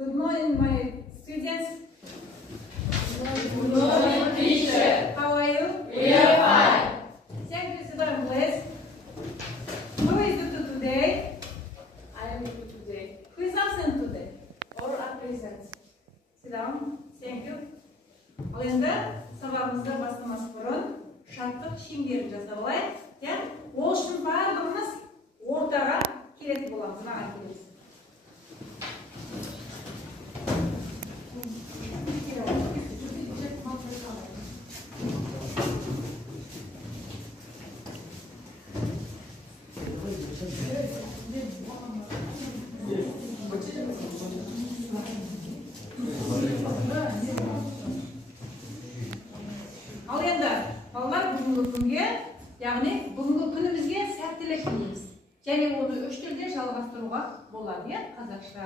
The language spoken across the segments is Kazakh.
Good morning, my students. Good morning, teacher. How are you? We are fine. Thank you, sit down, please. Who is due today? I am due today. Who is absent today? Or are present? Sit down. Thank you. Ал енді сабағымызды бастамас бұрын шарттық шеңберін жасап алайық. Ол үшін барлығымыз ортаға келетін боламыз. Маған келесіз. Ал енді балалар бүгінгі күнге, яғни бүгінгі күнімізге сәттілік тілейміз. Және оны үш тілде жалғастыруға болады. Қазақша,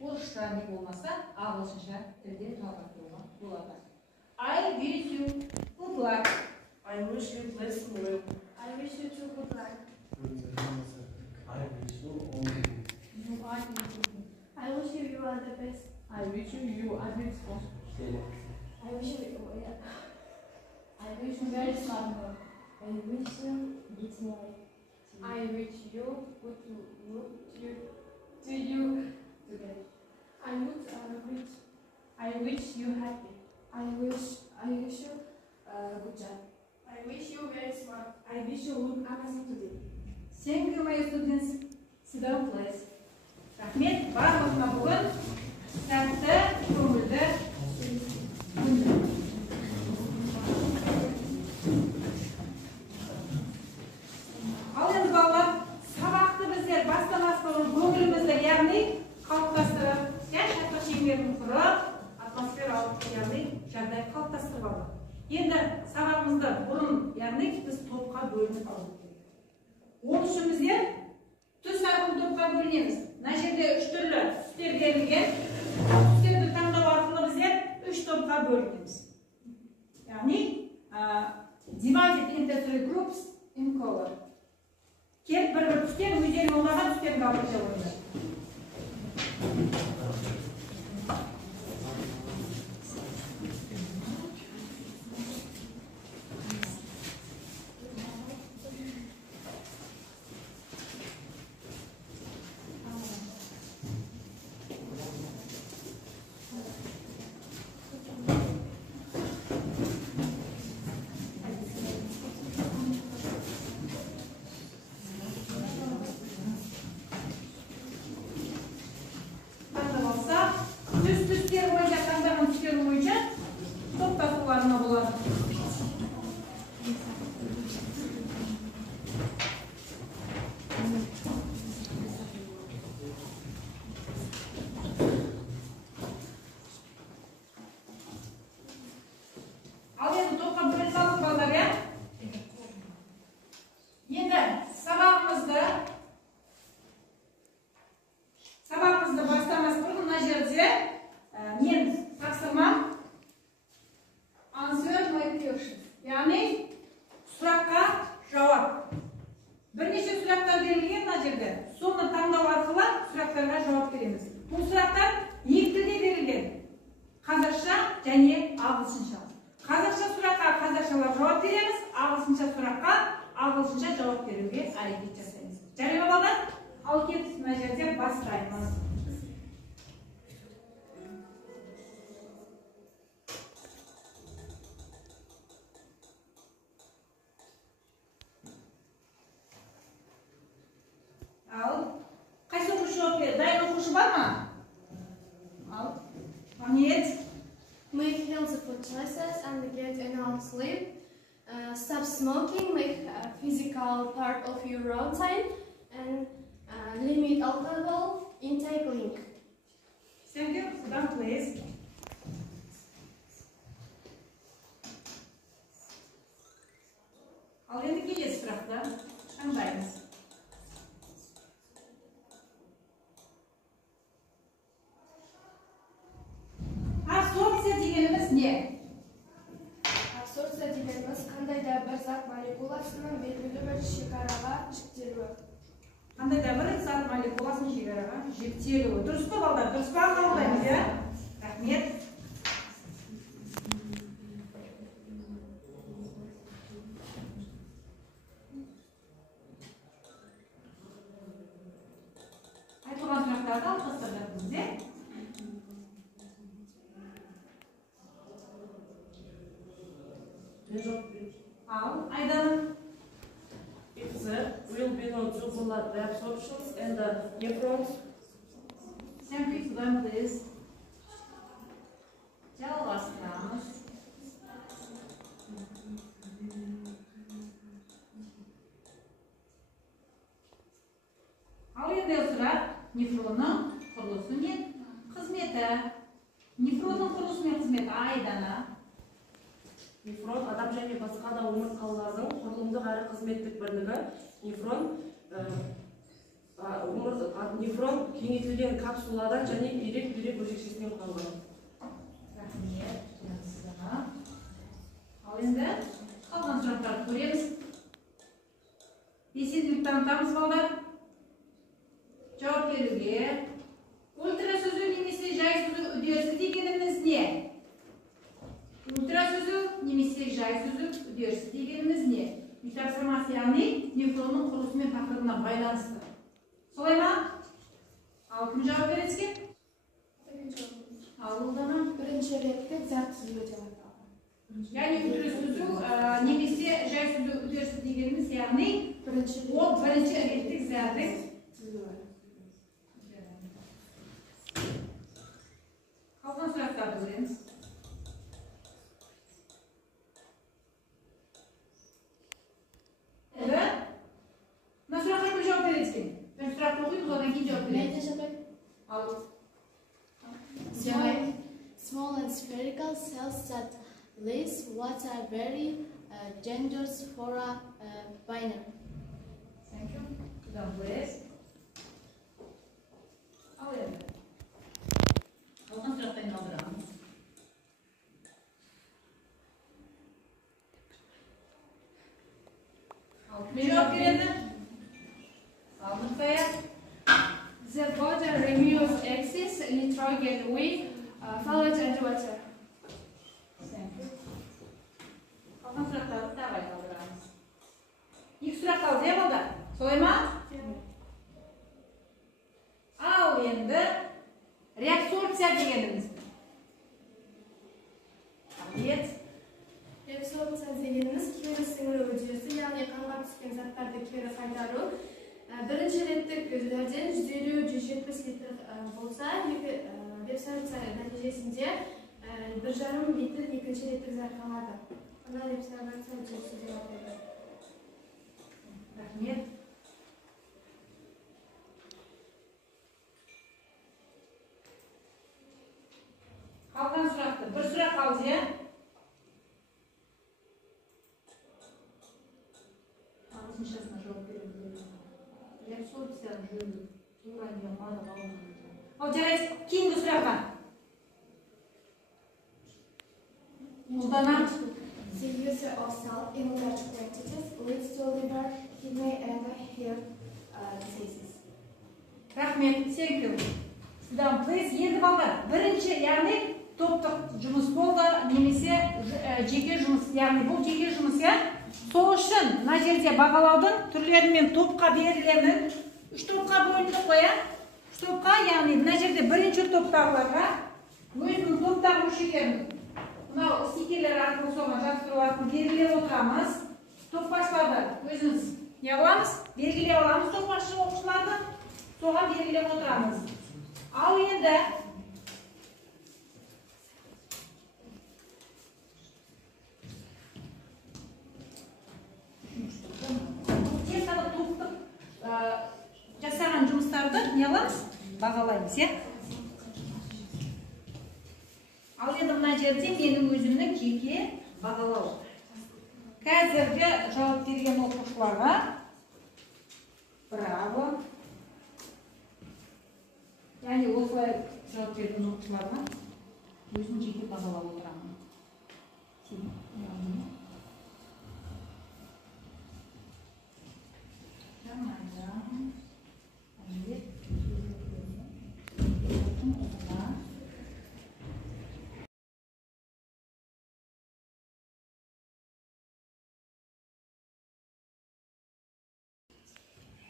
орысша не болмаса, ағылшынша тілде жалғастыруға болады. I wish you good luck. I wish you blessed well. I wish you too good luck. I wish you all the best. I wish you are the best. I wish you are the best. I wish you very smart. I wish you get more. I wish you good to you today. I wish you happy. I wish you good job. I wish you very smart. I wish you look amazing today. Thank you, my students. Sit down, please. Рахмет, барлығына бүгін сәтті, көңілді күн. Ал енді балалар, сабақты біздер бастамас бұрын көңілімізді, яғни қалыптастырып, шарттық шеңберін құрып, атмосфералық, яғни жағдай қалыптастырып алды. Енді сабағымызды бұрын, яғни біз топқа бөлініп алып керек. Ол үшін біздер түс арқылы топқа бөлінеміз. Мына жерде үш түрлі түстер берілген. Түстерді таңдау арқылы біздер үш топқа бөлінеміз. Яғни divided into three groups in color. Келіп бір түстер өздерін оларға түстерін қалып жауында. Түстер бойынша, таңдаған түстер бойынша топтасуларына болады. Ал енді топқа бөліп алып балалар, енді сабағымызды бастамас бұрын мына жерде мен тапсырмам answer my question. Яғни сұраққа жауап. Бірнеше сұрақтар берілген мына жерде. Соны таңдау арқылы сұрақтарға жауап береміз. Бұл сұрақтар екі тілде берілген. Қазақша және ағылшынша. Қазақша сұраққа қазақшалап жауап береміз, ағылшынша сұраққа ағылшынша жауап беруге әрекет жасаймыз. Жарай ма балалар? Ал келіп мына жерде бастаймыз. Ал қайсы оқушы жауап береді? Дайын оқушы бар ма? Ал Мамет. Make healthy food choices and get enough sleep. Stop smoking, make a physical part of your routine, and limit alcohol intake link. Thank you. Sit down, please. Ал енді келесі сұрақты таңдаймыз. Абсорбция дегеніміз не? Абсорбция дегеніміз қандай да бір зат молекуласының белгілі бір шекараға жіктелуі. Қандай да бір зат Мали боласың шекараға. Жептелуі. Дұрыс па балдар? Дұрыс па қабылдаймыз, иә? Рахмет. Айтылған сұрақтарды алып тастап жатырмыз, иә? Ал, Айдан. If there will be no jugular reabsorptions and the nephrons Sen bir sudan please. Жалғастырамыз. Ал енді сұрақ нефронның құрылысы мен қызметі. Нефронның құрылысы мен қызметі Айдана. нефрон адам және басқа да омыртқалардың құрылымдық әрі қызметтік бірлігі. Нефрон кеңейтілген капсуладан және бүйрек бөлшекшесінен құралған. Рахмет. Ал енді қалған сұрақтарды көреміз. Белсенділік танытамыз балдар. Жауап беруге. Ультрасөзу немесе жай сөзу үдерісі дегеніміз не? Ультрасөзу немесе жай сөзу үдерісі дегеніміз не? Трансформация, яғни нефронның құрылысы мен тақырыбына байланысты. Солай ма? Ал кім жауап береді екен? Ал Ұлдана. Бірінші реттік зат түзілу деп аталады. Яғни ультрасөзу немесе жай сөзу үдерісі дегеніміз, яғни ол бірінші реттік заттың қалған сұрақтарды көреміз. Мына сұраққа кім жауап береді екен? Бір сұрақты оқимыз, одан кейін жауап береді. Ал. Small and spherical cells that release what are very dangerous for a binary. Thank you. Кудан please. Ал енді. Қалған сұрақтан алдырамыз. Ал кім жауап береді? Алдық қояқ. The body removes excess nitrogen with fluid and water. Қалған сұрақтарды тағы алдырамыз. Екі сұрақ қалды, е балдар? Солай ма? Ал енді реабсорбция дегеніміз. Рахмет. Реабсорбция дегеніміз кері сіңіру үдерісі, яғни қанға түскен заттарды кері қайтару. Бірінші реттік үрдерден 150-170 литр болса, реабсорбция нәтижесінде 1,5 литр екінші реттік зат қалады. Ona реабсорбция үдерісі деп аталады. Рахмет. Қалған сұрақты. Бір сұрақ қалды, е? Ағылшыншасына жауап береді. Реабсорбцияны жөнді. Тураниян барлық алынған. Ал жарайсыз, кейінгі сұраққа. Ұлдана. The use of salt in large quantities leads to liver, kidney, and hair diseases. Рахмет, thank you. Сіздан please, енді балдар, бірінші, яғни топтық жұмыс болды, немесе жеке жұмыс, яғни бұл жеке жұмыс, я? Сол үшін, мына жерде бағалаудың түрлерімен топқа берілемін. 3 топқа бөлінді қоя. 3 топқа, яғни мына жерде бірінші топтағыларға өзінің топтағы мүшелерін мынау стикерлер арқылы соған жапсыру арқылы белгілеп отырамыз. Топбашыларды өзіміз не қыламыз? Белгілеп аламыз топбашы оқушыларды. Соған белгілеп отырамыз. Ал енді тек топтық жасаған жұмыстарды не аламыз? Бағалаймыз, е? Ал енді мына жерде менің өзімнің жеке бағалау. Қазіргі жауап берген оқушыларға браво. Яғни осылай жауап берген оқушыларға өзім жеке бағалап отырамын. Jamaica,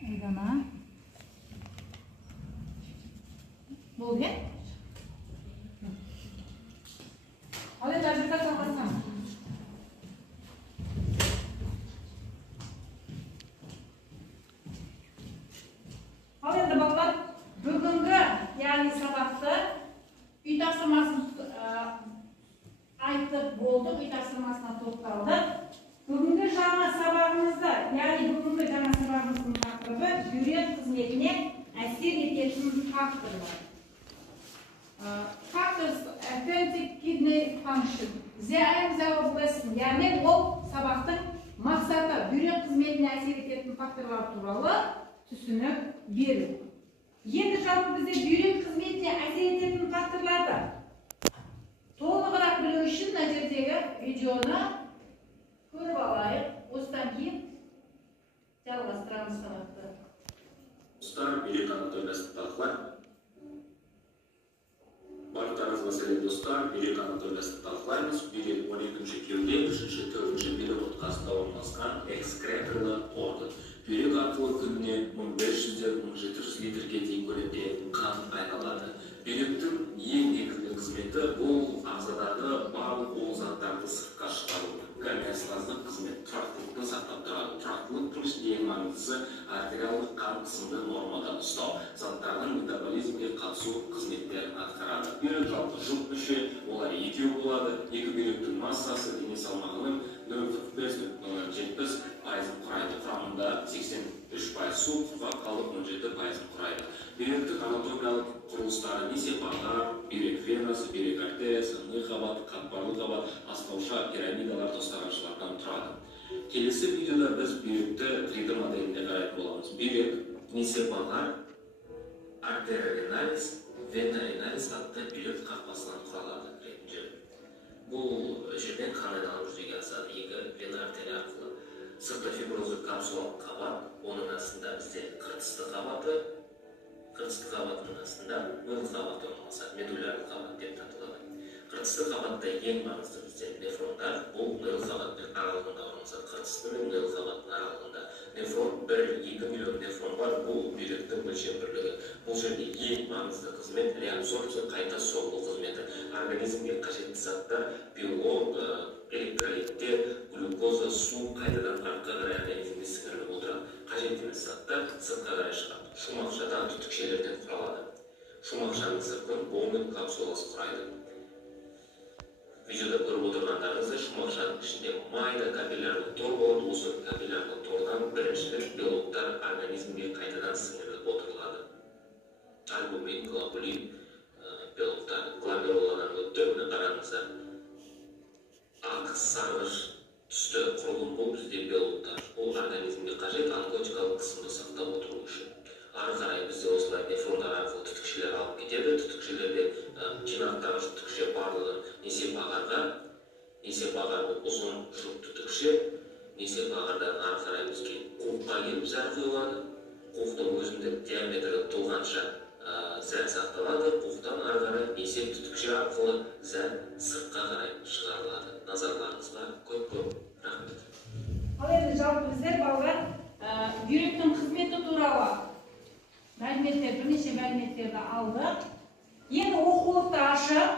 Aydana. Болды, е? Ал енді ажырта салғансам. Ал енді балалар, бүгінгі, яғни сабақты үй тапсырмасын айтып болдық, үй тапсырмасына тоқталдық. Бүгінгі жаңа сабағымызда, яғни бүгінгі жаңа сабағымыздың тақырыбы бүйрек қызметіне әсер ететін факторлар. Factors affecting kidney function. The aim of the lesson, яғни ол сабақтың мақсаты бүйрек қызметіне әсер ететін факторлар туралы түсінік беру. Енді жалпы бізде бүйрек қызметіне әсер ететін факторларды толығырақ білу үшін мына жердегі видеоны көріп алайық. Осыдан кейін жалғастырамыз сабақты. Бүйрек анатомиясын талқылайық. Барлықтарыңызға сәлем достар, бүйрек анатомиясын талқылаймыз. Бүйрек 12-ші кеуде, 3-ші, 4-ші бүйрек ортасында орналасқан экскреторлы орган. Бүйрек арқылы күніне 1500-1700 литрге дейін көлемде қан айналады. Бүйректің ең негізгі қызметі бұл ағзадағы барлық улы заттарды сыртқа шығару. Гомеостаздық қызмет тұрақтылықты сақтап тұрады. Тұрақтылық ішінде ең маңыздысы артериалдық қан қысымды нормада ұстау, заттардың метаболизмге қатысу қызметтерін атқарады. Бүйрек жалпы жұп мүше, олар екеу болады. Екі бүйректің массасы дене салмағының 0,45-0,70 пайызын құрайды. Құрамында 83% су, құрғақ қалып 17% құрайды. Бүйректің анатомиялық құрылыстары несепағар, бүйрек венасы, бүйрек артериясы, ми қабат, қатпарлы қабат, аспауша, пирамидалар тостағаншылардан тұрады. Келесі видеода біз бүйректі 3D моделінде қарайтын боламыз. Бүйрек несепағар, артерия реналис, вена реналис атты бүйрек қақпасынан құралады. Бұл жерден қан айналымы жүзеге асады. Екі вена артерия арқылы. Сыртта фиброзды капсулалық қабат, оның астында бізде қыртысты қабаты, қыртысты қабаттың астында мыйлы қабаты орналасады, медулярлы қабат деп аталады. Қыртысты қабатта ең маңызды бізде нефрондар, бұл мыйлы қабаттың аралығында орналасады. Қыртысты мен мыйлы қабаттың аралығында нефрон 1-2 миллион нефрон бар, бұл бүйректің өлшем бірлігі. Бұл жерде ең маңызды қызмет реабсорбция, қайта соғылу қызметі. Организмге қажетті заттар, белок, электролиттер, глюкоза, су қайтадан артқа қарай организмге сіңіріліп отырады. Қажет емес заттар сыртқа қарай шығады. Шумақшадан түтікшелерден құралады. Шумақшаның сыртын буын капсуласы құрайды. Видеода көріп отырғандарыңыздай шумақшаның ішінде майда капиллярлы тор болады. Осы капиллярлы тордан біріншілік белоктар организмге қайтадан сіңіріліп отырылады. Альбумин, глобулин белоктар, гломеруладан өттеріне қараңыздар. Ақ сарғыш түсті құрылым бұл бізде белоктар. Бұл организмге қажет онкотикалық қысымды сақтап отыру үшін. Ары қарай бізде осылай нефрондар арқылы түтікшелер алып кетеді. Түтікшелерде жинақтағы түтікше барлығы несепағарға, несепағар ұзын жұп түтікше, несепағардан ары қарай бізге қуыққа келіп зәр құйылады. Қуықтың өзіндік диаметрі толғанша зәр сақталады. Қуықтан ары қарай несеп түтікше арқылы зәр сыртқа қарай шығарылады. Назарларыңызға көп-көп рахмет. Ал енді жалпы біздер балалар бүйректің қызметі туралы бірнеше мәліметтерді алдық. Енді оқулықты ашып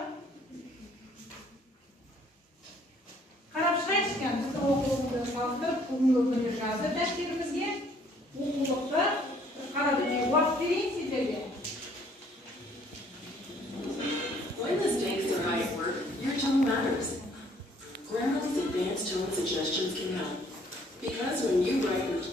қарап шығайықшы екен. Біздің оқулықты салыстырып, бүгінгі күні жазып дәптерімізге оқулықты қарап өтейік. Уақыт берейін сіздерге. When the stakes are high at work, your tone matters. Grammarly's advanced tone suggestions can help. Because when you write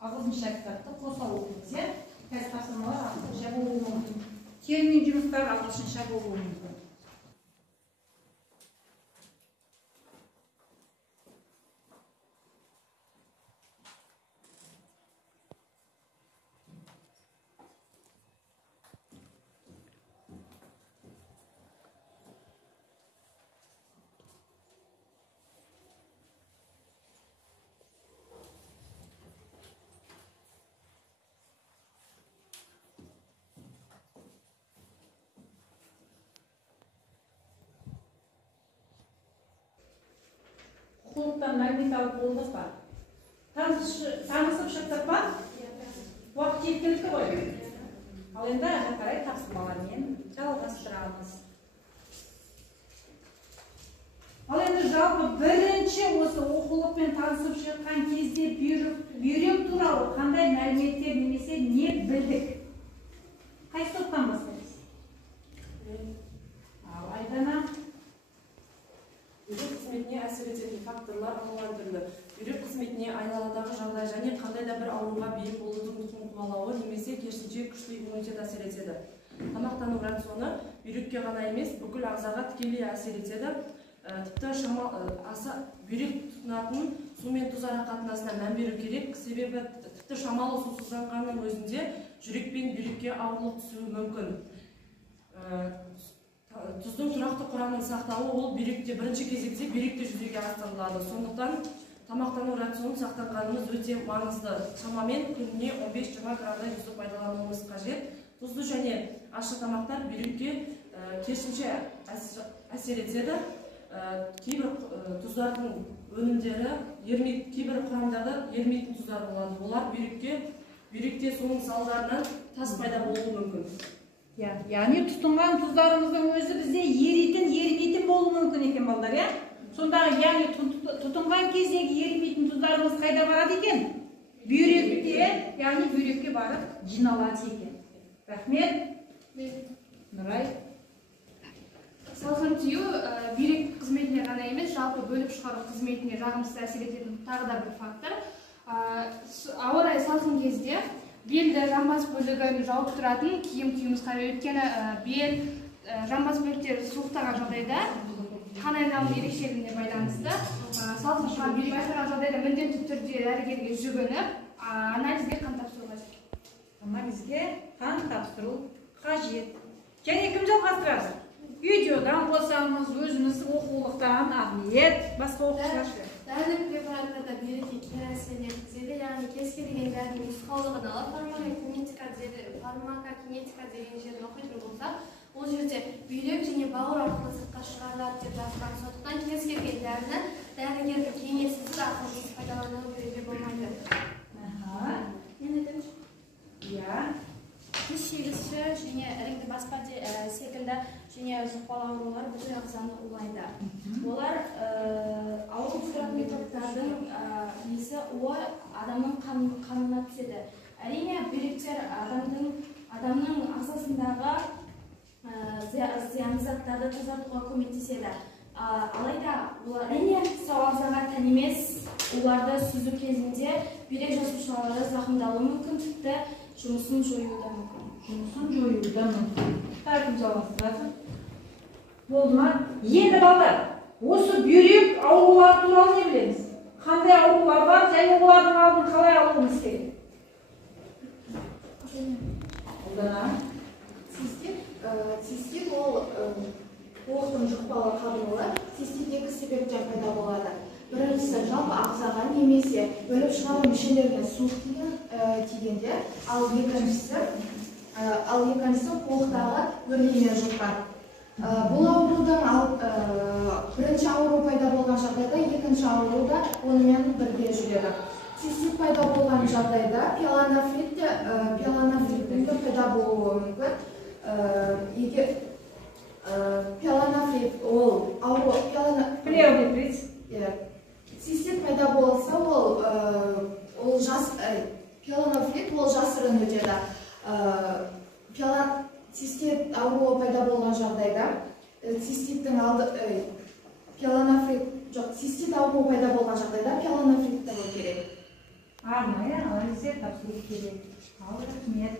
ағылшынша кітапты қоса оқыңыз, иә? Тест тапсырмалар ағылшынша болуы мүмкін. Термин жұмыстар ағылшынша болуы мүмкін. Құқықтан мәлімет алып болдық па? Танысып шықтық па? Уақыт жеткілікті ғой. Ал енді ары қарай тапсырмалармен жалғастырамыз. Ал енді жалпы бірінші осы оқулықпен танысып шыққан кезде бүйрек туралы қандай мәліметтер немесе не білдік? Қайсы топтан бастаймыз? Ал Айдана. Бүйрек қызметіне әсер ететін факторлар алуан түрлі. Бүйрек қызметіне айналадағы жағдай және қандай да бір ауруға бейім болудың тұқымқуалауы немесе керісінше күшті иммунитет әсер етеді. Тамақтану рационы бүйрекке ғана емес, бүкіл ағзаға тікелей әсер етеді. Тіпті бүйрек тұтынатын су мен тұз ара қатынасына мән беру керек, себебі тіпті шамалы сусызған қанның өзінде жүрек пен бүйрекке ауырлық түсуі мүмкін. Тұздың тұрақты құрамын сақтауы ол бүйректе бірінші кезекте бүйректе жүзеге асырылады. Сондықтан тамақтану рационын сақтағанымыз өте маңызды. Шамамен күніне 15-20 граммдай тұзды пайдалануымыз қажет. Тұзды және ащы тамақтар бүйрекке керісінше әсер етеді. Кейбір тұздардың өнімдері кейбір құрамдары ерімейтін тұздар болады. Олар бүйректе соның салдарынан тас пайда болуы мүмкін. Яғни тұтынған тұздарымыздың өзі бізде ерімейтін болуы мүмкін екен балдар, иә? Сондағы яғни тұтынған кездегі ерімейтін тұздарымыз қайда барады екен? Бүйректе, яғни бүйрекке барып жиналады екен. Рахмет. Нұрай. Салқын тию бүйрек қызметіне ғана емес, жалпы бөліп шығару қызметіне жағымсыз әсер ететін тағы да бір фактор. Ауа райы салқын кезде белді жамбас бөлігін жауып тұратын киім-киіміміз қажет. Өйткені бел жамбас бөліктері суықтаған жағдайда қан айналымы ерекшелігіне байланысты салқын қан бүйрек байқаған жағдайда міндетті түрде дәрігерге жүгініп анализге қан тапсыру қажет. Анализге қан тапсыру қажет. Және кім жалғастырады? Видеодан болсаңыз, өзіңіз оқулықтан, әдебиет, басқа оқушылар. Дәрілік препараттарда бүйрекке кері әсерін еткізеді, яғни кез келген дәрінің нұсқаулығын алып фармакокинетика деген жерді оқитын болсақ, ол жерде бүйрек және бауыр арқылы сыртқа шығарылады деп жазылған. Сондықтан кез келген дәріні дәрігердің кеңесінсіз арқылы пайдалану беруге болмайды. Мен айтайыншы? Иә. Тіс шегісі және іріңді баспа секілді және жұқпалы аурулар бүкіл ағзаны улайды. Олар ауру тудыратын микробтардың несі адамның қанына түседі. Әрине бүйректер адамның ағзасындағы зиянды заттарды тазартуға көмектеседі. Алайда олар әрине сау ағзаға тән емес, оларды сүзу кезінде бүйрек жасушалары зақымдалуы мүмкін, тіпті жұмысын жоюы да мүмкін. Тәртіп жалғастырады. Болды ма? Енді балдар, осы бүйрек аурулары туралы не білеміз? Қандай аурулар бар және олардың алдын қалай алуымыз керек? Қолдана. Цистит ол толықтың жұқпалы қабынуы. Цистит екі себептен пайда болады. Біріншісі жалпы ағзаға немесе бөліп шығару мүшелеріне суық тигенде, ал екіншісі қолықтағы өрлеме жұқпар. Бұл аурудың бірінші ауру пайда болған жағдайда, екінші ауру да онымен бірге жүреді. Цистит пайда болған жағдайда пиелонофриттің пайда болуы мүмкін. Пиелонофрит ол ауру цистит пайда болса, пиелонофрит ол жасырын өтеді. Цистит ауруы пайда болған жағдайда цистит ауруы пайда болған жағдайда пиелонофрит табу керек. Арнайы анализдер тапсыру керек. Ал рахмет.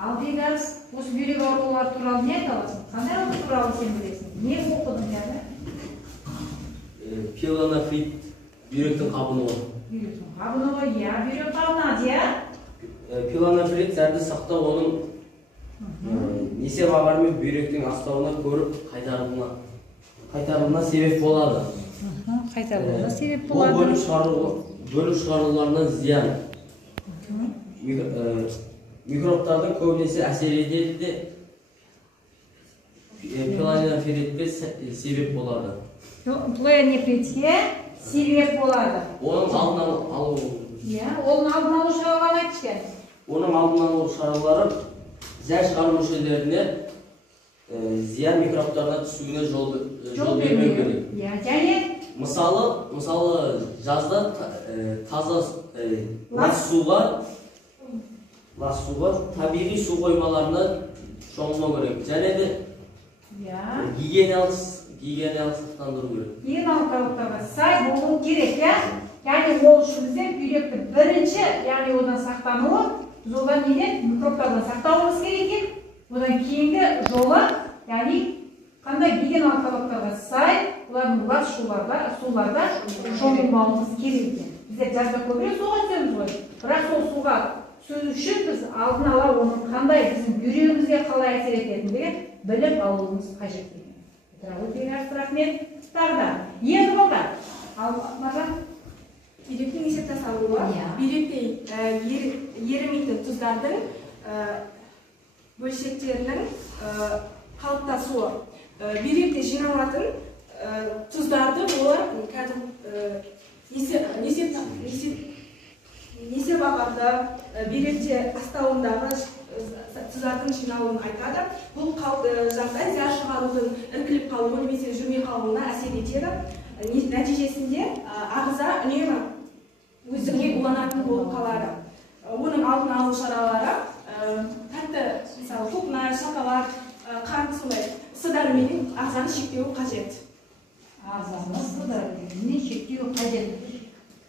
Ал Бегас, осы бүйрек аурулары туралы не айта аласың? Қандай ауру туралы сен білесің? Не оқыдың яғни? Пиелонофрит бүйректің қабынуы. Бүйректің қабынуы, иә, бүйрек қабынады, иә? Пиелонофрит зәрді сақтау оның есеп ағармен бүйректің астауына көріп қайтарылуына себеп болады. Қайтарылуына себеп болады. Бұл бөліп шығаруларынан зиян. Микробтардың көбінесе әсер етеді де пиелонофритке себеп болады. плоенепритке себеп болады. Оның алдын алу. Оның алдын алу шараларын айтшы. Оның алдын алу шаралары зәр шығару мүшелеріне зиян микробтарына түсуіне жол бермеу керек. Және мысалы жазда таза лас суға табиғи су қоймаларына шомылмау керек. Және де гигиеналық сақтандыру керек. Гигиеналық талаптарға сай болу керек, яғни ол үшін бізде бүйректі бірінші, яғни одан сақтануы, біз одан неден микробтардан сақтауымыз керек екен. Одан кейінгі жолы, яғни қандай гигиеналық талаптарға сай, олардың лас суларда шомылмауымыз керек екен. Біздер жазда көбірек суға түсеміз ғой. Бірақ сол суға түсу үшін біз алдын ала оның қандай біздің бүйрегімізге қалай әсер ететіндігін біліп алуымыз қажет екен. Өте рахмет. Тағы да. Енді болды. Маржан? Бүйректің есепті салуы, бүйректе ерімейтін тұздардың бөлшектерінің қалыптасуы. Бүйректе жиналатын тұздарды олар несеп ағарда бүйректе астауындағы тұздардың жиналуын айтады. Бұл жағдай зияр шығарудың іркіліп қалуы немесе жүрмей қалуына әсер етеді. Нәтижесінде ағза үнемі өздігіне уланатын болып қалады. Оның алдын алу шаралары тәтті, мысалы, көкнәр, шоколад, қант, сондай сы-дәруменнен ағзаны шектеу қажет. Ағзаны сы-дәруменнен шектеу қажет.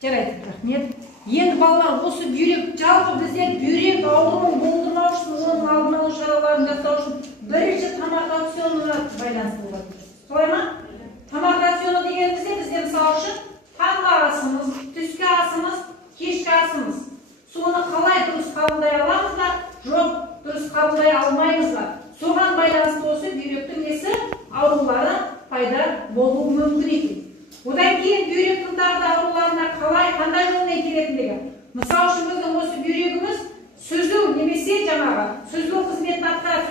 Жарайды, рахмет. Енді балалар, осы бүйрек, жалпы бізде бүйрек ауруын болдырмау үшін, оның алдын алу шараларын жасау үшін бірінші тамақ рационына байланысты болады. Солай ма? Тамақ рационы дегенімізде бізде мысалы үшін таңғы асымыз, түскі асымыз, кешкі асымыз. Соны қалай дұрыс қабылдай аламыз ба, жоқ дұрыс қабылдай алмаймыз ба? Соған байланысты осы бүйректің несі аурулары пайда болуы мүмкін екен. Одан кейін бүйректің тағы да ауруларына қандай жолмен келетіндігі. Мысалы үшін біздің осы бүйрегіміз сүзу немесе жаңағы сүзу қызметін атқарады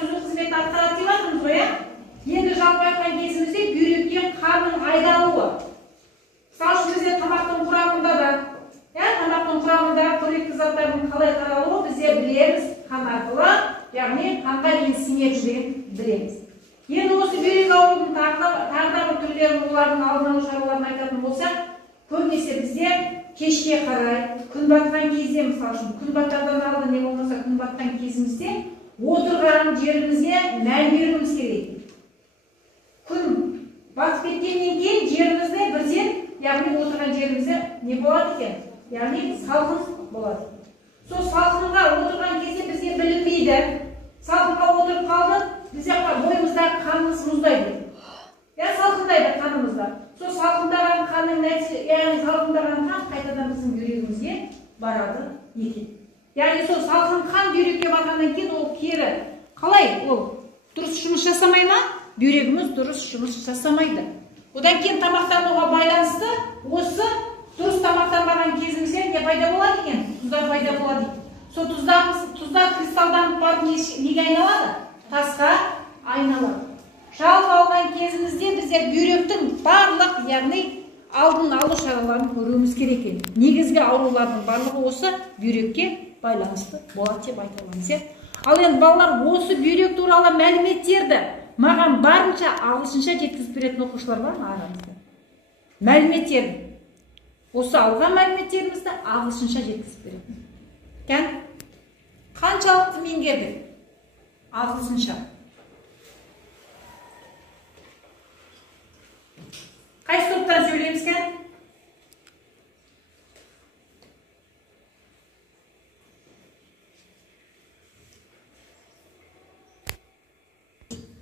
деп жатырмыз ғой, Енді жалпы айтқан кезімізде бүйректен қанның айдалуы. Мысалы үшін бізде тамақтың құрамында қоректі заттардың қалай таралуы бізде білеміз қан арқылы, яғни қанға дейін сіңетіндігін білеміз. Енді осы бүйрек аурудың тағы да бір түрлерін, олардың алдын алу шараларын айтатын болсақ, көбінесе бізде кешке қарай, күн батқан кезде, мысалы үшін күн батардан алды не болмаса күн батқан кезімізде отырған жерімізге мән беруіміз керек. Күн батып кеткеннен кейін жерімізде бірден, яғни отырған жерімізде не болады екен? Яғни салқын болады. Сол салқынға отырған кезде бізге білінбейді. Салқынға отырып қалды, бізде бойымыздағы қанымыз мұздайды. Салқындайды қанымызда. Сол салқындаған қанның нәтижесі, яғни салқындаған қан қайтадан біздің бүйрегімізге барады екен. Яғни сол салқын қан бүйрекке барғаннан кейін ол кері қалай? Ол дұрыс жұмыс жасамай ма? Бүйрегіміз дұрыс жұмыс жасамайды. Одан кейін тамақтануға байланысты осы дұрыс тамақтанбаған кезімізде не пайда болады екен? Тұздар пайда болады екен. Сол тұздар кристалданып барып неге айналады? Тасқа айналады. Жалпы алған кезімізде біздер бүйректің барлық, яғни алдын алу шараларын көруіміз керек екен. Негізгі аурулардың барлығы осы бүйрекке байланысты болады деп айта аламыз. Ал енді балалар, осы бүйрек туралы мәліметтерді маған барынша ағылшынша жеткізіп беретін оқушылар бар ма арамызда? Мәліметтерді. Осы алған мәліметтерімізді ағылшынша жеткізіп беретін. Қаншалықты меңгердік? Ағылшынша. Қайсы топтан сөйлейміз кен?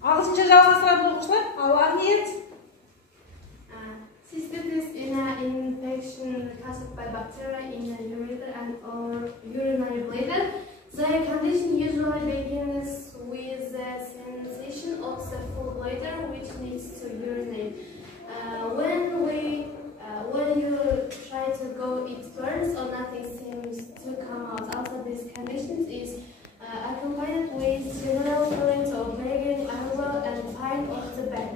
Ағылшынша жалғастыратын оқушылар, Аллах ниет. Cystitis is an infection caused by bacteria in the ureter and or urinary bladder. The condition usually begins with the sensation of the full bladder, which needs to urinate. When you try to go, it burns or nothing seems to come out. Also, this condition is accompanied with general feelings of nagging, anger, and pain of the back.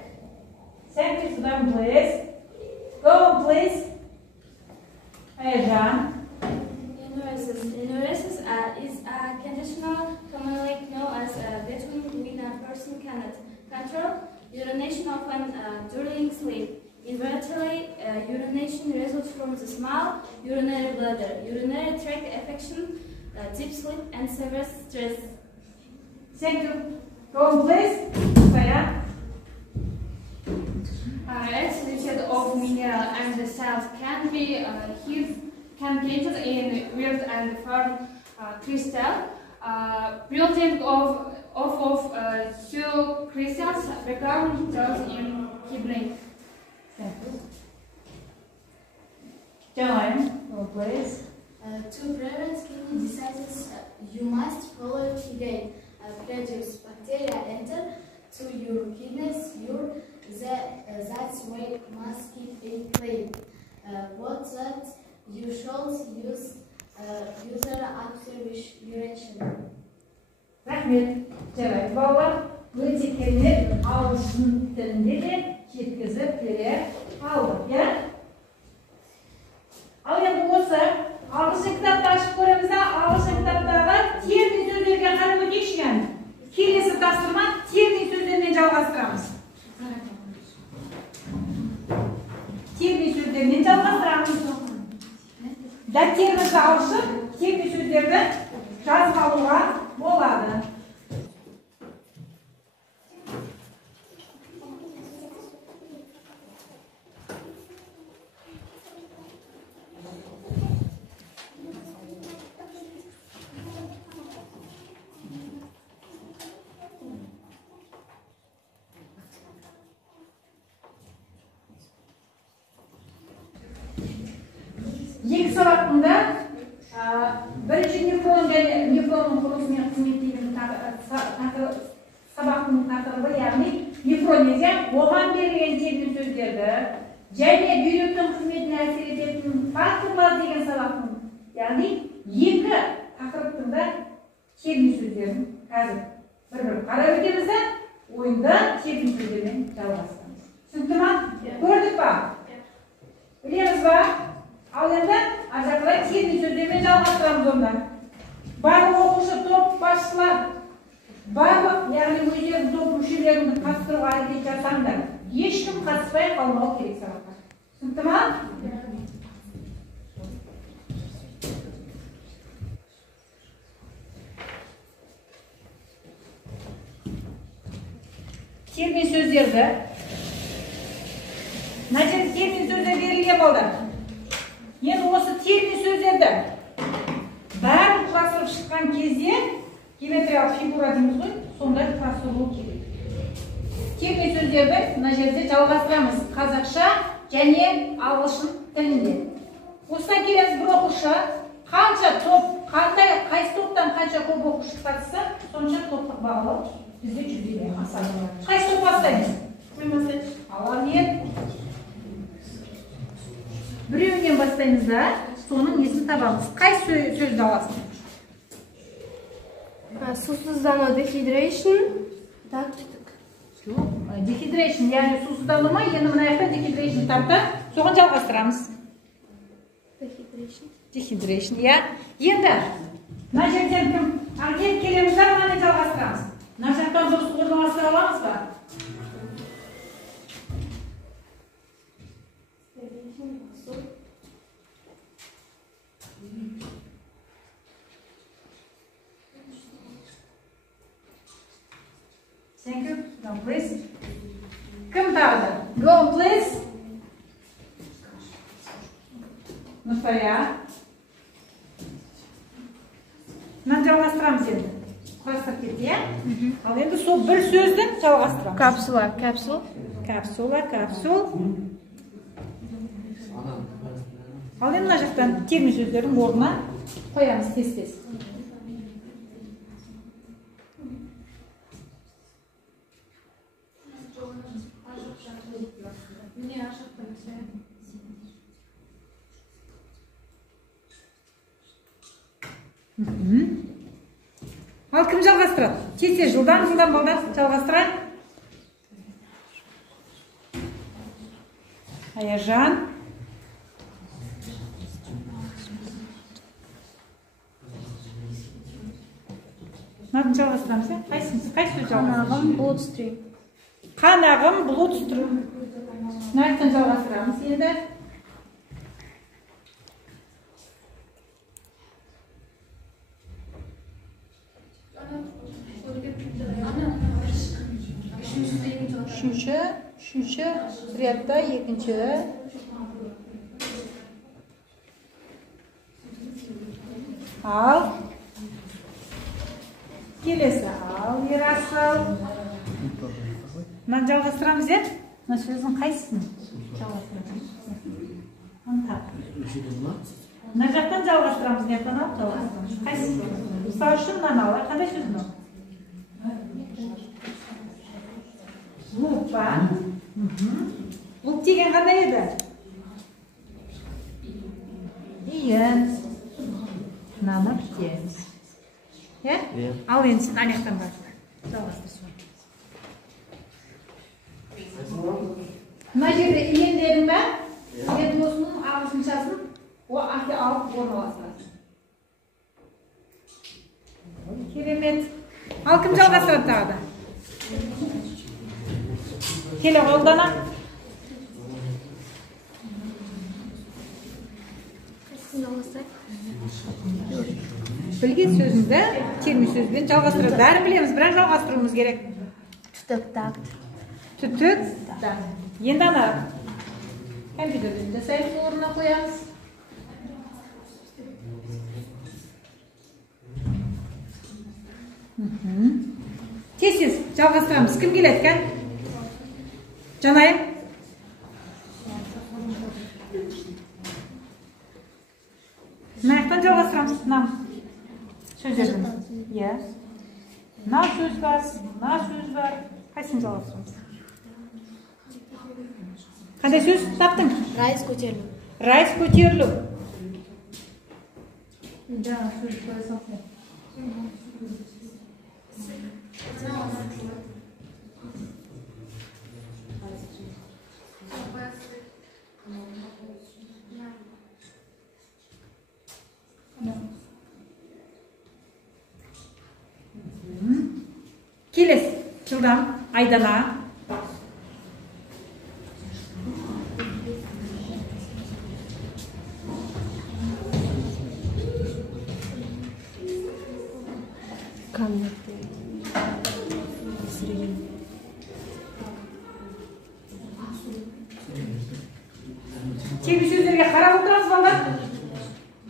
unilateral urination often during sleep. Involuntary urination results from the small urinary bladder, urinary tract infection, deep sleep, and severe stress. Thank you. Go on, please. Saya. Accident of mineral and the cells can be contained in weird and firm crystal. Building of two crystals become cells in kidney. Thank you. John, go please. To prevent kidney diseases, you must follow Kegate. Produce bacteria enter to your kidneys. That's why must keep it clean. What that you should use user observation. Rahmet. Cevap baba. Ötekini alışın dilinde de yetkizip bire aldık ya. Al endi olsa algışı kitapta açıp koyamızda algışı kitaptaga termin sözlerge qarab o'tishgan. Kelesi dasturma termin sözlerinden жалғастырамыз. Termin sözlerinden жалғастырамыз. Дәптеріңізді алышып, терmin sözlerді жазып алуға болады. Екі сабақтында бірінші нефрон және нефронның құрылысымен қызмет ететін сабақтың тақырыбы, яғни нефронезия, оған берілген термин сөздерді және бүйректің қызметіне әсер ететін факторлар деген сабақтың, яғни екі тақырыптың да термин сөздерін қазір бір-бір қарап өтеміз де ойында термин сөздермен жалғастырамыз. Түсінікті ма? Көрдік па? Білеміз ба? Ал енді ажақылай термин сөздермен жалғастырамыз онда. Барлық оқушы топ басшылар, барлық, яғни өздерінің топ мүшелерін қатыстыруға әрекет жасаңдар. Ешкім қатыспай қалмау керек сабаққа. Түсінікті ма? Термин сөздерді. Мына жерде термин сөздер берілген болды. Енді осы термин сөздерді бәрін құрастырып шыққан кезде геометриялық фигура дейміз ғой, сондай құрастырылу керек. Термин сөздерді мына жерде жалғастырамыз қазақша және ағылшын тілінде. Осыдан келеміз бір оқушы қанша топ, қайсы топтан қанша көп оқушы қатысса, сонша топтық бағалау бізде жүзеге асады. Қайсы топ бастаймыз? Алла біреуінен бастаймыз да, соның несін табамыз. Қай сөзді аласың? Susuzдану, dehydration. Dehydration, яғни сусыздану ма? Енді мына жақта dehydration тапты, соған жалғастырамыз. Dehydration, иә. Енді, мына жерден кім? Аргет келеміз да, мынаны жалғастырамыз. Мына жақтан дұрыс орналастыра аламыз ба? Thank you. Now, please. Come down. Go, please. Нұрсая. Мынаны жалғастырамыз енді. Құрастырып кетті, иә? Ал енді сол бір сөзді жалғастырамыз. Капсула, капсул. Капсула, капсул. Ал енді мына жақтан термин сөздердің орнына қоямыз тез-тез. Ал кім жалғастырады? Тез-тез жылдан балдар жалғастырады. Аяжан. Мынаны жалғастырамыз, қай сөз жалғастырамыз? Bloodstream. Qanağım bulut tuturum. Nartın жалғастырамыз енді. Үшінші рядда екінші. Ал. Келесі ал, Ерасыл. Мынаны жалғастырамыз, е? Мына сөздің қайсысын? Жалғастырамыз. Мына жақтан жалғастырамыз, не жақтан алып жалғастырамыз. Қайсысын? Мысалы үшін мынаны ал, қандай сөз мынау? Лук па? Лук деген қандай еді? Иін. Мынаны күтеміз. Ал енді сен аяқтан бар. Жалғастырсын. Мына жерде иен дедің бә? Иен осының ағылшыншасын о аты алып орналастырасың. Керемет. Ал кім жалғастырады тағы да? Келе қолдана. Білген сөзіңді терме сөзбен жалғастырады. Бәрін білеміз, бірақ жалғастыруымыз керек. Түтік такт. Түтік такт. Енді ана компьютерден жасаймыз, орнына қоямыз. Тез жалғастырамыз. Кім келеді екен? Жанайым. Мынаяқтан жалғастырамыз. Мынам сөздердің. Иә. Мына сөз бар, мына сөз бар. Қайсын жалғастырамыз? Қандай сөз таптың? Райыс көтерілу. Райыс көтерілу. Жаңа сөз қойсақ. Келес, жылдам, айдана. Терме сөздерге қарап отырамыз балдар.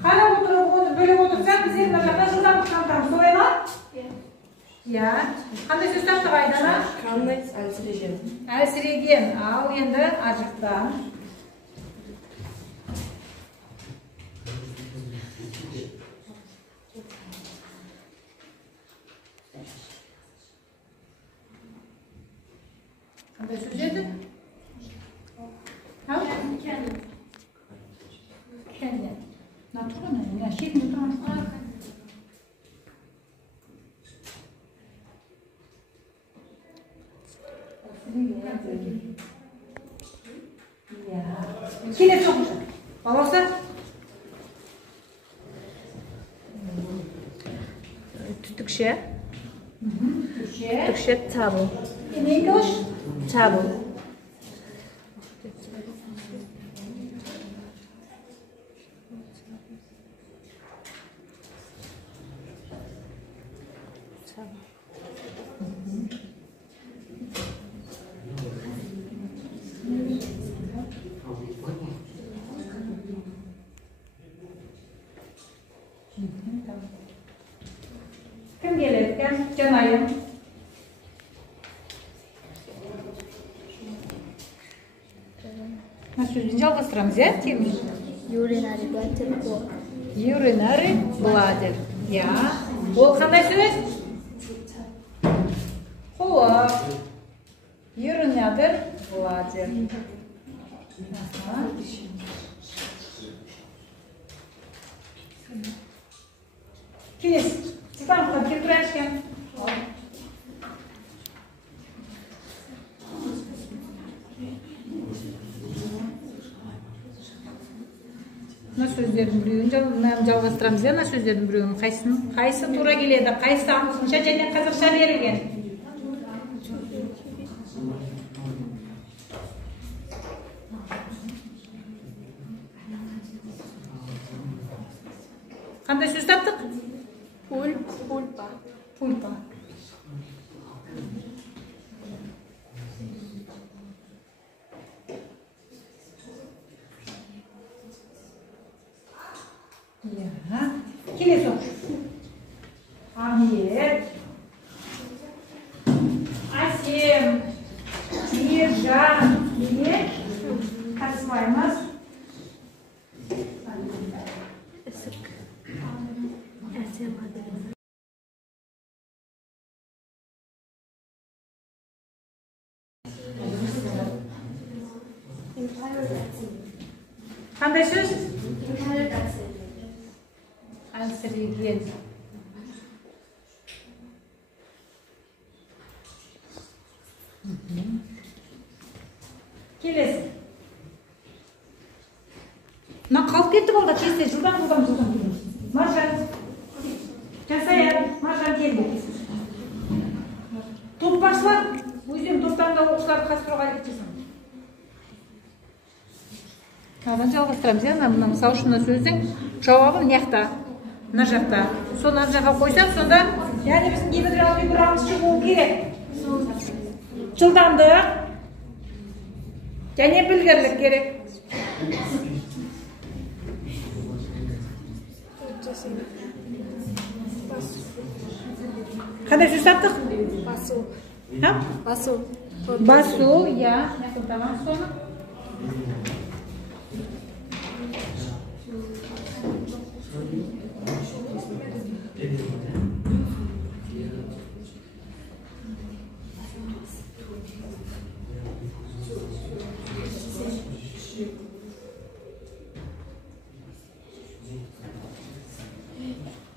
Қарап отырып, оны бөліп отырсақ, біз енді жақта жылдамдық танытамыз. Солай ма? Иә. Қандай сөз таптық айдана? Қандай әлсіреген. Әлсіреген. Ал енді ажықтан. Қандай сөз еді? Ал? Кәне. Мына тұрған, шетінде тұрған. Келесі оқушы. Баласы? Түтікше. Түтікше. Түтікше table. In English? Table. Кім келеді екен? Жанайым. Мына сөзбен жалғастырамыз, иә? Urinary bladder block. Urinary bladder. Иә. Ол қандай сөз? Қолық. Urinary bladder. Келес. Сипамға келіп тұрайық екен. Мына сөздердің біреуін жалғастырамыз, мына сөздердің біреуін қайсы тура келеді, қайсы ағылшынша және қазақша берілген. Qanday so'z topdik? Pulpa. Pulpa. Ya. Kelesi o'qish. Amir. Asim. Mirjan. Neye? Katılmayımız. Qanday so'z? Ansirgen. Kelesi. Mına qalib ketdi bolda, tez-tez жылдам. Marjan. Jasayar, Marjan keldi. Топ başlar, o'zim to'ptamda o'qishlar qastroq aytib ketsin. Kadan жалғастырамыз, ya. Мына мысалы шуны сөздің жауабы мына жақта, мына жақта. Соны ар жаққа қойсақ, сонда яғни біздің интеграл фигурамыз шығуы керек. Жылдамдық және білгірлік керек. Қандай сөз таптық? Басу. Басу. Басу, я. Tamam sonra.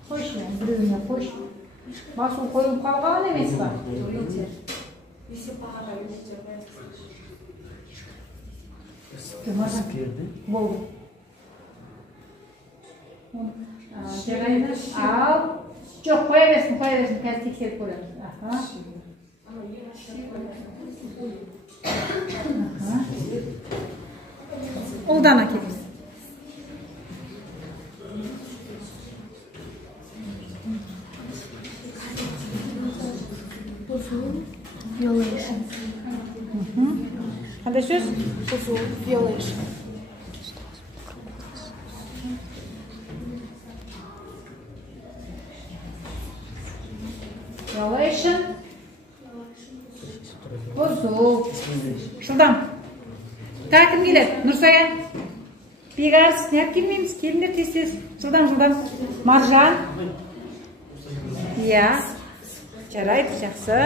Hoş yani, birbirine hoş. Басу қойылып қалған емес па? Болды. Жарайды. Ал. Жоқ, қоя берсін, қазір тексеріп көреміз. Ұлдан әкелеміз. Violation. Qanday so'z? Violation. Violation. Buzu. Жылдам. Тағы кім келеді? Нұрсаян. Бегарс. Неғып келмейміз? Келіңдер тез-тез. Жылдам. Маржан. Иә. Жарайды, жақсы.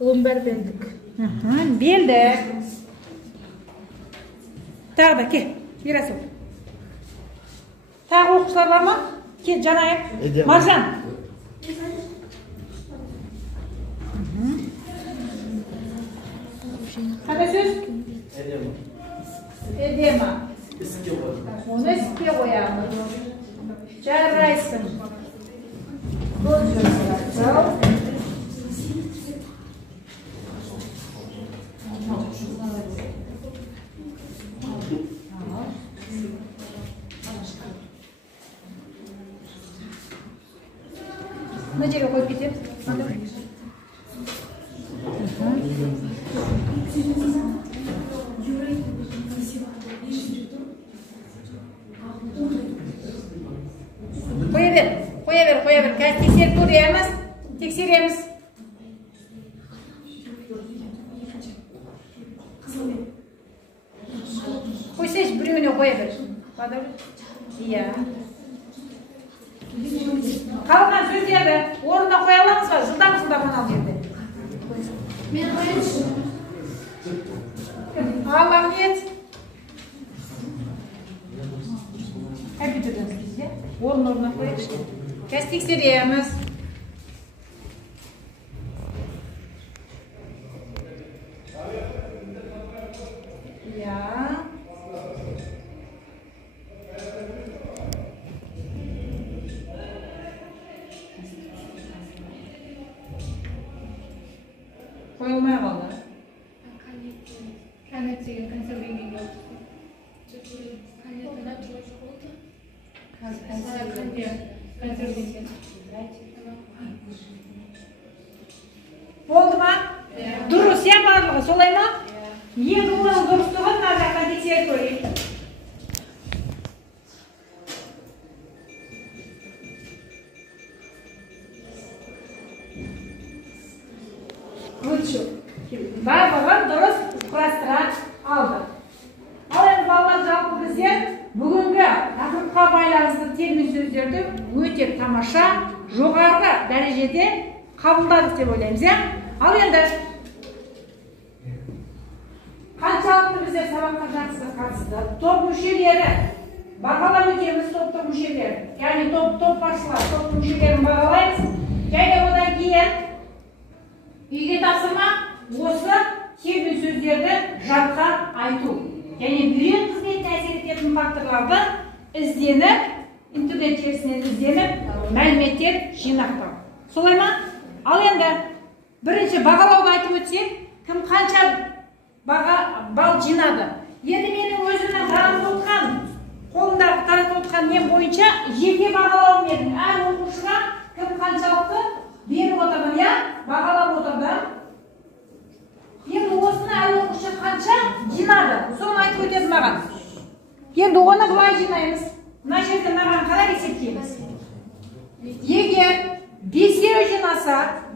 Лумбер белдік. Белдік. Тағы да, кел. Ерасыл. Тағы оқушылар бар ма? Кел, жанайып. Маржан. Қандай сөз? Эдема. Оны іске қоямыз. Жарайсың. Бұл жүрсің. Мына жерге қойып кетеміз. Қоя бер. Қазір тексеріп көреміз. Қойсайшы, біреуіне қоя бер. Иә. Қалған сөздерді орнына қоя аламыз ба? Жылдам анау жерде. Мен қойыншы. Рахмет. Компьютерден істейсіз, орнына қойыңызшы. Қазір тексереміз. Иә. Қойылмай қалды. Коннект деген консервирге келді. Болды ма? Дұрыс я барлығы, солай ма? Енді оның дұрыстығын мына жақтан тексеріп көрейік. Барлығын дұрыс құрастыра алды. Ал енді балалар, жалпы біздер бүгінгі тақырыпқа байланысты термин сөздерді өте тамаша, жоғарғы дәрежеде қабылдадық деп ойлаймыз, иә? Ал енді қаншалықты біздер сабаққа жақсы қатысты, топ мүшелері бағалап өтеміз, топтық мүшелері, яғни топ басшылар, топ мүшелерін бағалаймыз. Және одан кейін үйге тапсырма осы термин сөздерді жатқа айту. Және бүйрек қызметіне әсер ететін факторларды ізденіп, интернет желісінен ізденіп, мәліметтер жинақтау. Солай ма? Ал енді бірінші бағалауды айтып өтсек, кім қанша балл жинады? Енді менің өзімнің таратып отқан, қолымдағы таратып отқан нем бойынша жеке бағалауым едім. Әр оқушыға кім қаншалықты беріп отырдым, я бағалап отырдым. Енді осыны әр оқушы қанша жинады? Соны айтып өтеді маған. Енді оны былай жинаймыз. Мына жерде маған қалай есептейміз? Егер 5-еу жинасақ,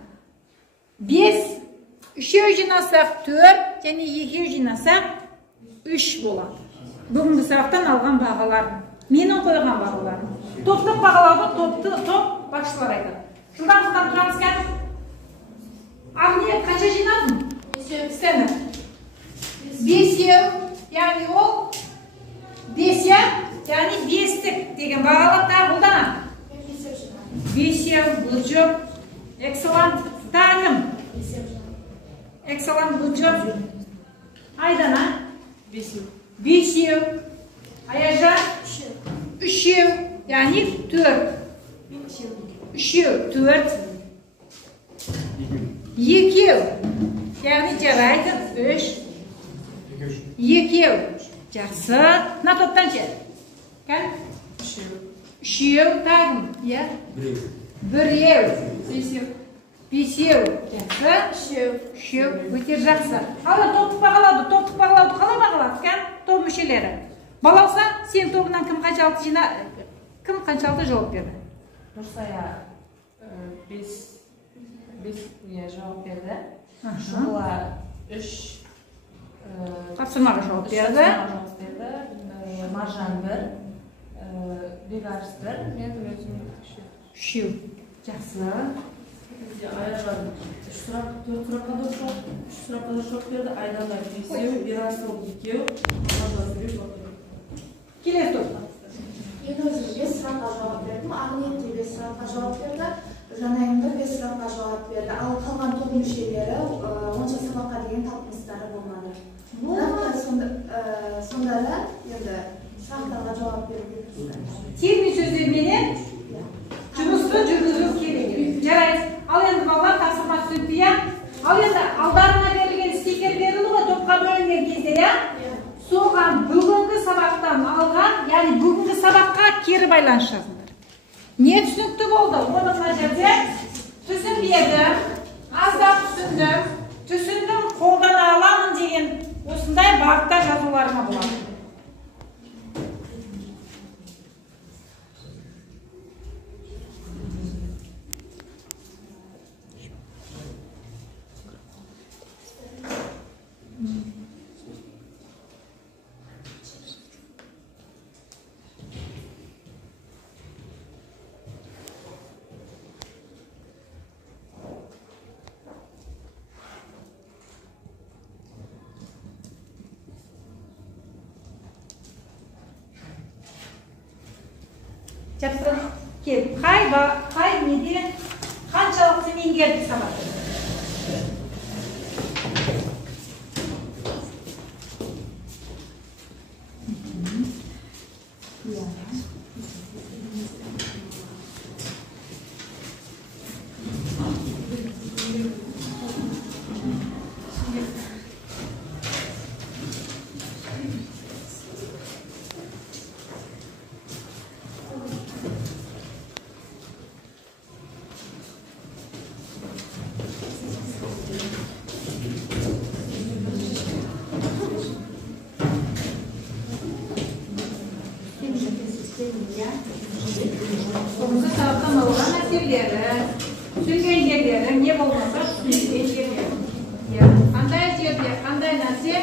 5, 3-еу жинасақ 4 және 2-еу жинасақ 3 болады. Бүгінгі сабақтан алған бағалар, менің қойған бағаларым. Топтық бағалауды топ басшылар айтады. Жылдамдықтан тұрамыз кәдім. Ағниет қанша жинадың? Сені 5-еу, яғни ол 5-я, яғни 5-тік деген бағалап тағы қолданады. 5-еу, бұл жоп. Excellent. Тағым. Excellent, бұл жоп. Айдана. 5-еу. Аяжа. 3-еу, яғни 4. 3-еу, 4. 2-еу. Яғни жарайды, 3. 2-еу. Жақсы. Мына топтан ше? Кән? 3-еу. Тағым. 1-еу. 5-еу. Жақсы. 3-еу. Өте жақсы. Ал топтық бағалауды қалай бағалады? Кән? Топ мүшелері. Балауса, сен тобынан кім қаншалықты жауап берді? Нұрсая 5 жауап берді. Шұғыла 3 тапсырмаға жауап берді. Маржан 1, Бегарс 1, мен өзім 3-еу. Жақсы. Аяжан 3 сұраққа да жауап берді. Айдана 5-еу, Берасыл 2-еу, Келесі топ. Мен өзім 5 сұраққа жауап бердім. Ағниет те 5 сұраққа жауап берді. Жанайымда 5 сұраққа жауап берді. Ал қалған топ мүшелері онша сабаққа деген талпыныстары болмады. Сонда да енді сұрақтарға жауап берді. Термин сөздерменен жұмысты жүргізу керек. Жарайды. Ал енді балалар тапсырма түсінді, я? Ал енді алдарына берілген стикер берілді ғой, топқа бөлінген кезде, я? Соған бүгінгі сабақтан алған, яғни бүгінгі сабаққа кері байланыс жазыңдар. Не түсінікті болды? Оны мына жерде түсінбедім, аздап түсіндім, қолдана аламын деген осындай бағытта жазуларыма болады. Жақсы, кел, қай неде қаншалықты меңгердік сабақты? маселелері, түсінген жерлері, не болмаса түсінген жерлері. Қандай жерде, қандай нәрсе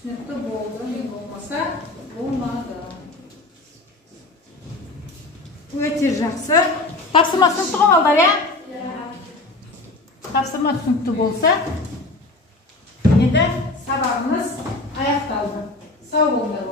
түсінікті болды, не болмаса болмады. Өте жақсы. Тапсырма түсінікті ғой балдар, иә? Тапсырма түсінікті болса, енді сабағымыз аяқталды. Сау болыңдар.